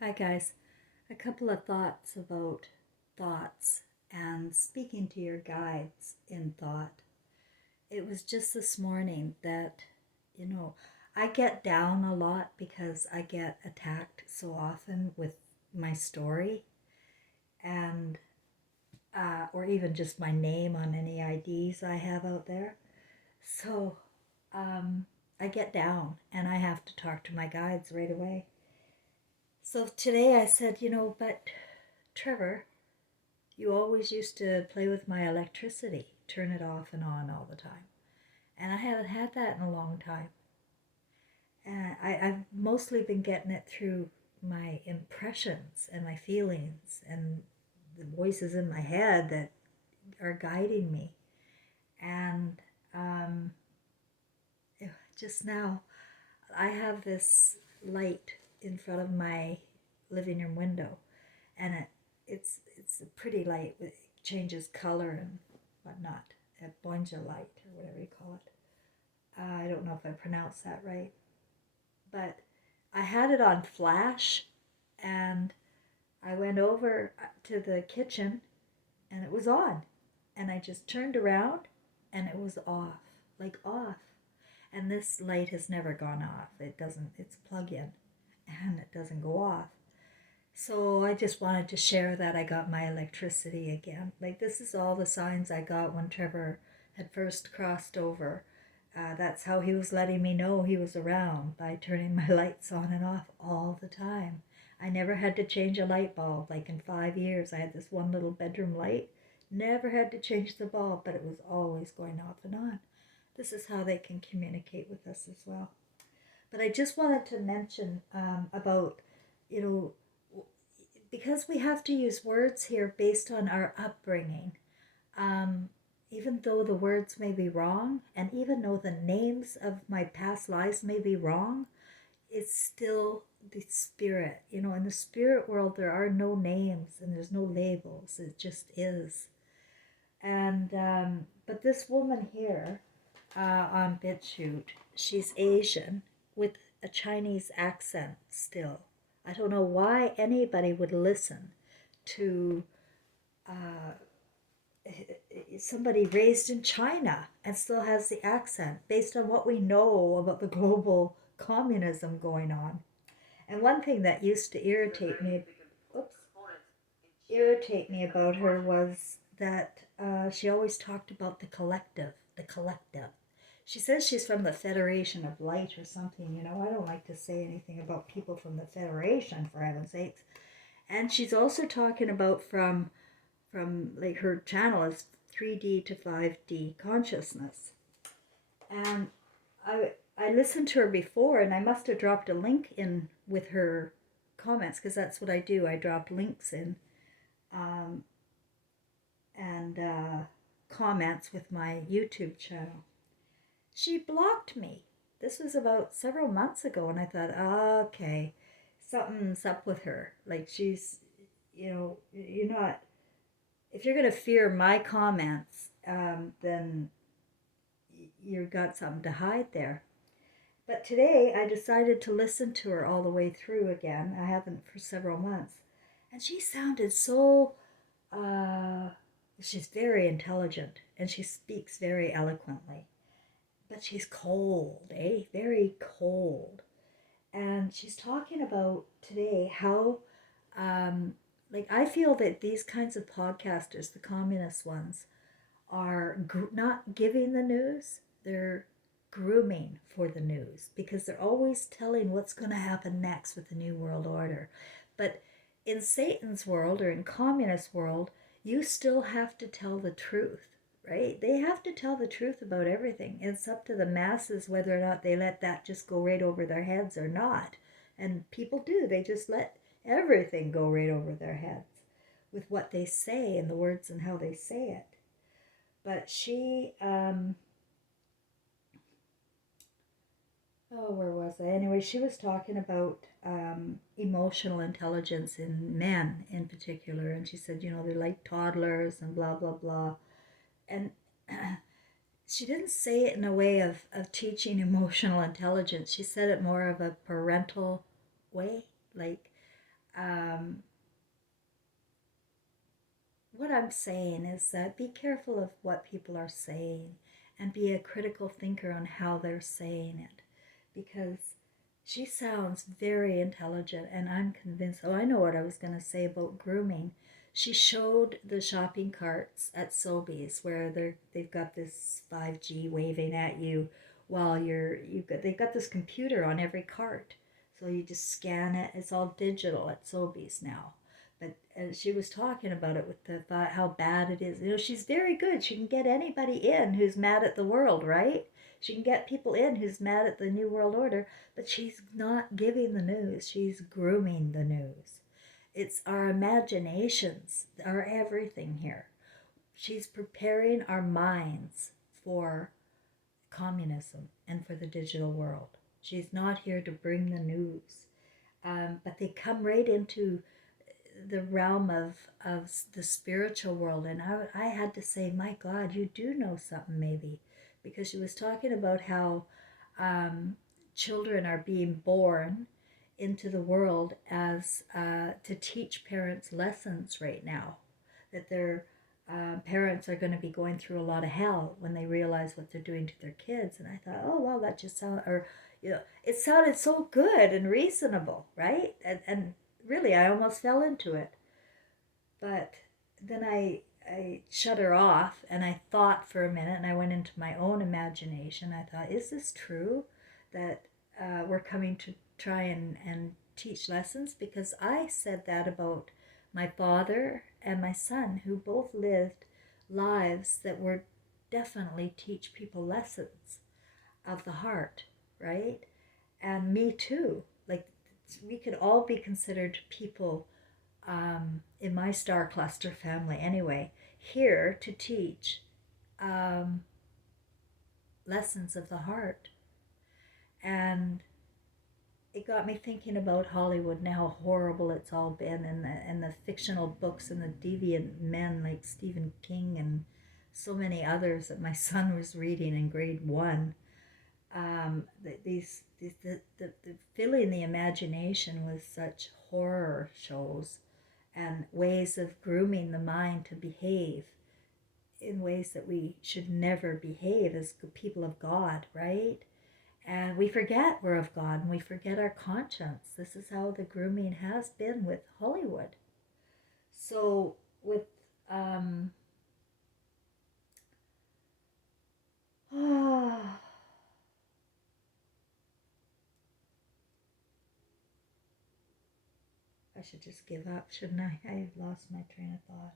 Hi, guys. A couple of thoughts about thoughts and speaking to your guides in thought. It was just this morning that, you know, I get down a lot because I get attacked so often with my story and, or even just my name on any IDs I have out there. So, um, I get down and I have to talk to my guides right away. So today I said, but Trevor, you always used to play with my electricity, turn it off and on all the time. And I haven't had that in a long time. And I've mostly been getting it through my impressions and my feelings and the voices in my head that are guiding me. And um, just now, I have this light in front of my living room window, and it's a pretty light. It changes color and whatnot. A bonja light or whatever you call it. I don't know if I pronounced that right, but I had it on flash, and I went over to the kitchen, and it was on, and I just turned around, and it was off, like off. And this light has never gone off. It doesn't. It's plug in, and it doesn't go off. So I just wanted to share that I got my electricity again. Like, this is all the signs I got when Trevor had first crossed over. That's how he was letting me know he was around, by turning my lights on and off all the time. I never had to change a light bulb. Like, in 5 years, I had this one little bedroom light. Never had to change the bulb, but it was always going off and on. This is how they can communicate with us as well. But I just wanted to mention about, you know, because we have to use words here based on our upbringing, um, even though the words may be wrong, and even though the names of my past lives may be wrong, it's still the spirit. In the spirit world, there are no names and there's no labels, it just is. And, but this woman here on BitChute, she's Asian with a Chinese accent still. I don't know why anybody would listen to uh, somebody raised in China and still has the accent based on what we know about the global communism going on. And one thing that used to oops, irritate me about her was that she always talked about the collective, the collective. She says she's from the Federation of Light or something. I don't like to say anything about people from the Federation, for heaven's sakes. And she's also talking about from like, her channel is 3D to 5D consciousness. And I listened to her before, and I must have dropped a link in with her comments, because that's what I do. I drop links in, um, and comments with my YouTube channel. She blocked me. This was about several months ago, and I thought, oh, okay, something's up with her. Like, she's, you're not, if you're going to fear my comments, then you've got something to hide there. But today I decided to listen to her all the way through again. I haven't for several months. And she sounded so, uh, she's very intelligent and she speaks very eloquently. But she's cold, eh? Very cold. And she's talking about today how, um, like, I feel that these kinds of podcasters, the communist ones, are not giving the news, they're grooming for the news, because they're always telling what's going to happen next with the New World Order. But in Satan's world, or in communist world, you still have to tell the truth, right? They have to tell the truth about everything. It's up to the masses whether or not they let that just go right over their heads or not. And people do, they just let everything go right over their heads with what they say and the words and how they say it. But she, oh, where was I? Anyway, she was talking about emotional intelligence in men in particular. And she said, they're like toddlers and blah, blah, blah. And she didn't say it in a way of teaching emotional intelligence. She said it more of a parental way. Like, um, what I'm saying is that be careful of what people are saying and be a critical thinker on how they're saying it, because she sounds very intelligent, and I'm convinced. Oh, I know what I was going to say about grooming. She showed the shopping carts at Sobeys where they've got this 5G waving at you while they've got this computer on every cart, so you just scan it. It's all digital at Sobeys now. But she was talking about it with the thought how bad it is. She's very good. She can get anybody in who's mad at the world, right? She can get people in who's mad at the New World Order, but she's not giving the news. She's grooming the news. It's our imaginations are everything here. She's preparing our minds for communism and for the digital world. She's not here to bring the news. But they come right into the realm of the spiritual world. And I had to say, my God, you do know something maybe. Because she was talking about how um, children are being born into the world as to teach parents lessons right now. That their parents are going to be going through a lot of hell when they realize what they're doing to their kids. And I thought, oh, well, that just sounded, or, it sounded so good and reasonable, right? And really, I almost fell into it. But then I shut her off and I thought for a minute and I went into my own imagination. I thought, is this true that we're coming to try and teach lessons? Because I said that about my father and my son, who both lived lives that were definitely teach people lessons of the heart, right? And me too. Like, we could all be considered people in my star cluster family anyway, here to teach um, lessons of the heart. And it got me thinking about Hollywood and how horrible it's all been, and the fictional books and the deviant men like Stephen King and so many others that my son was reading in grade one. The filling the imagination with such horror shows and ways of grooming the mind to behave in ways that we should never behave as people of God, right? And we forget we're of God and we forget our conscience. This is how the grooming has been with Hollywood. So, with, um, oh, I should just give up, shouldn't I? I lost my train of thought.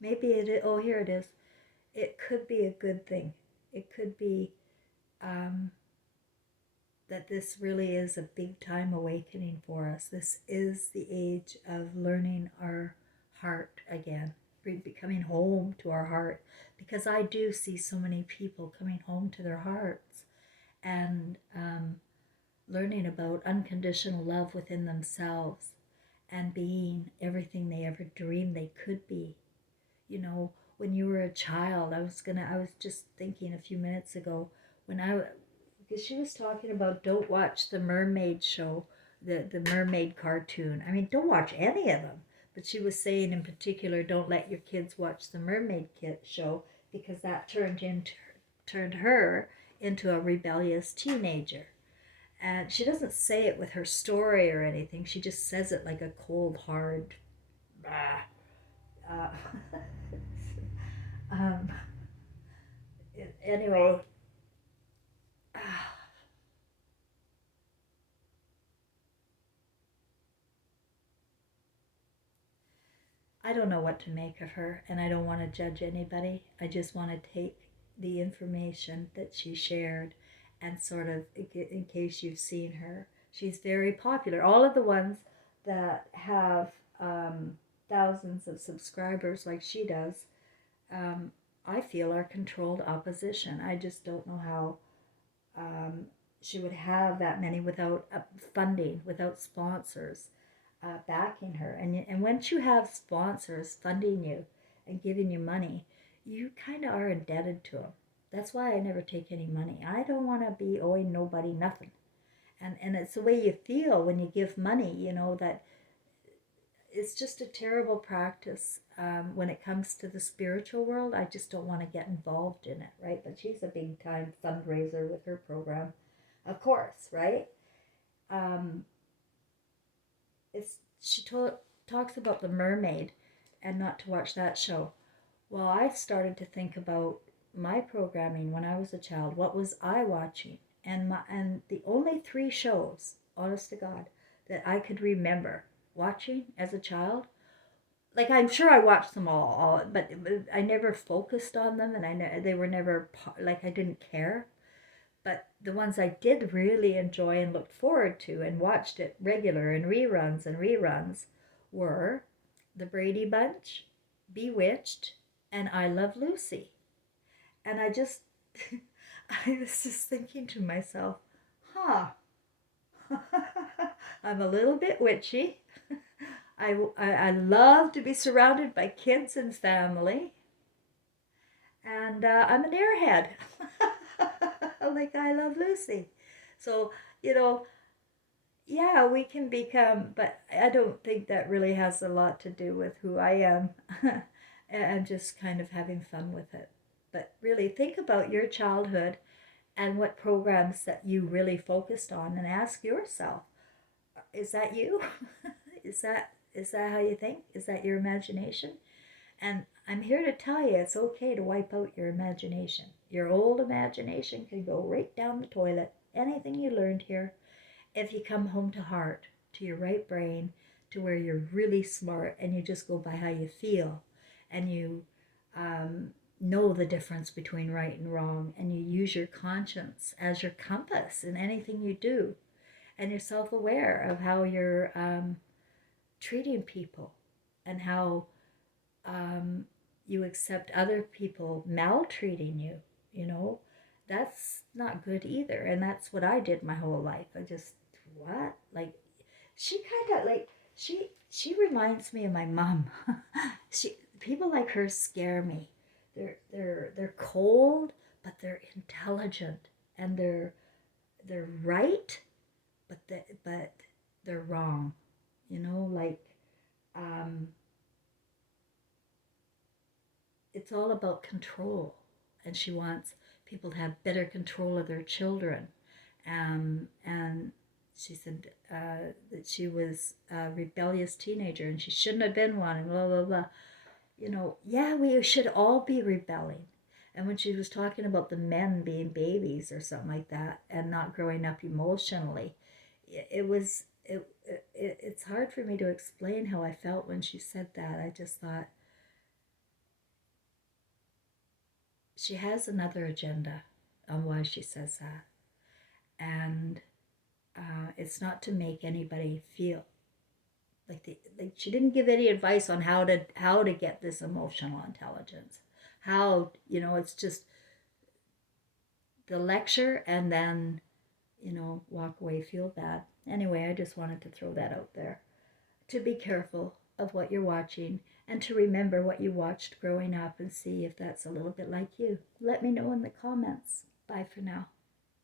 Maybe it is, oh, here it is. It could be a good thing. It could be um, that this really is a big time awakening for us. This is the age of learning our heart again, becoming home to our heart. Because I do see so many people coming home to their hearts and learning about unconditional love within themselves and being everything they ever dreamed they could be. When you were a child, I was just thinking a few minutes ago when because she was talking about don't watch the mermaid show, the mermaid cartoon. I mean, don't watch any of them. But she was saying in particular, don't let your kids watch the mermaid kid show because that turned her into a rebellious teenager. And she doesn't say it with her story or anything. She just says it like a cold, hard, bah. Uh, um, anyway, I don't know what to make of her, and I don't want to judge anybody. I just want to take the information that she shared and sort of, in case you've seen her, she's very popular. All of the ones that have thousands of subscribers, like she does, um, I feel are controlled opposition. I just don't know how um, she would have that many without funding, without sponsors backing her. And once you have sponsors funding you and giving you money, you kind of are indebted to them. That's why I never take any money. I don't want to be owing nobody nothing. And it's the way you feel when you give money, that it's just a terrible practice. When it comes to the spiritual world, I just don't want to get involved in it, right? But she's a big time fundraiser with her program, of course, right? Um, it's talks about the mermaid, and not to watch that show. Well, I started to think about my programming when I was a child. What was I watching? And the only three shows, honest to God, that I could remember watching as a child, like I'm sure I watched them all, but I never focused on them, and they were never like I didn't care. But the ones I did really enjoy and looked forward to and watched it regular and reruns were The Brady Bunch, Bewitched, and I Love Lucy. And I just, I was just thinking to myself, huh, I'm a little bit witchy. I love to be surrounded by kids and family. And I'm an airhead. Like I Love Lucy. So, you know, yeah, we can become, but I don't think that really has a lot to do with who I am. I'm just kind of having fun with it. But really, think about your childhood and what programs that you really focused on, and ask yourself, is that you? Is that how you think? Is that your imagination? And I'm here to tell you it's okay to wipe out your imagination. Your old imagination can go right down the toilet. Anything you learned here, if you come home to heart, to your right brain, to where you're really smart and you just go by how you feel, and you know the difference between right and wrong, and you use your conscience as your compass in anything you do, and you're self-aware of how you're treating people, and how you accept other people maltreating you, you know, that's not good either. And that's what I did my whole life. I just, what? Like, she kind of like, she reminds me of my mom. People like her scare me. They're cold, but they're intelligent, and they're right, but they're wrong. Like, um, it's all about control, and she wants people to have better control of their children. And she said that she was a rebellious teenager and she shouldn't have been one, and blah blah blah. Yeah, we should all be rebelling. And when she was talking about the men being babies or something like that and not growing up emotionally, it's hard for me to explain how I felt when she said that. I just thought, she has another agenda on why she says that. And it's not to make anybody feel like she didn't give any advice on how to get this emotional intelligence. It's just the lecture, and then walk away, feel bad. Anyway, I just wanted to throw that out there, to be careful of what you're watching, and to remember what you watched growing up and see if that's a little bit like you. Let me know in the comments. Bye for now.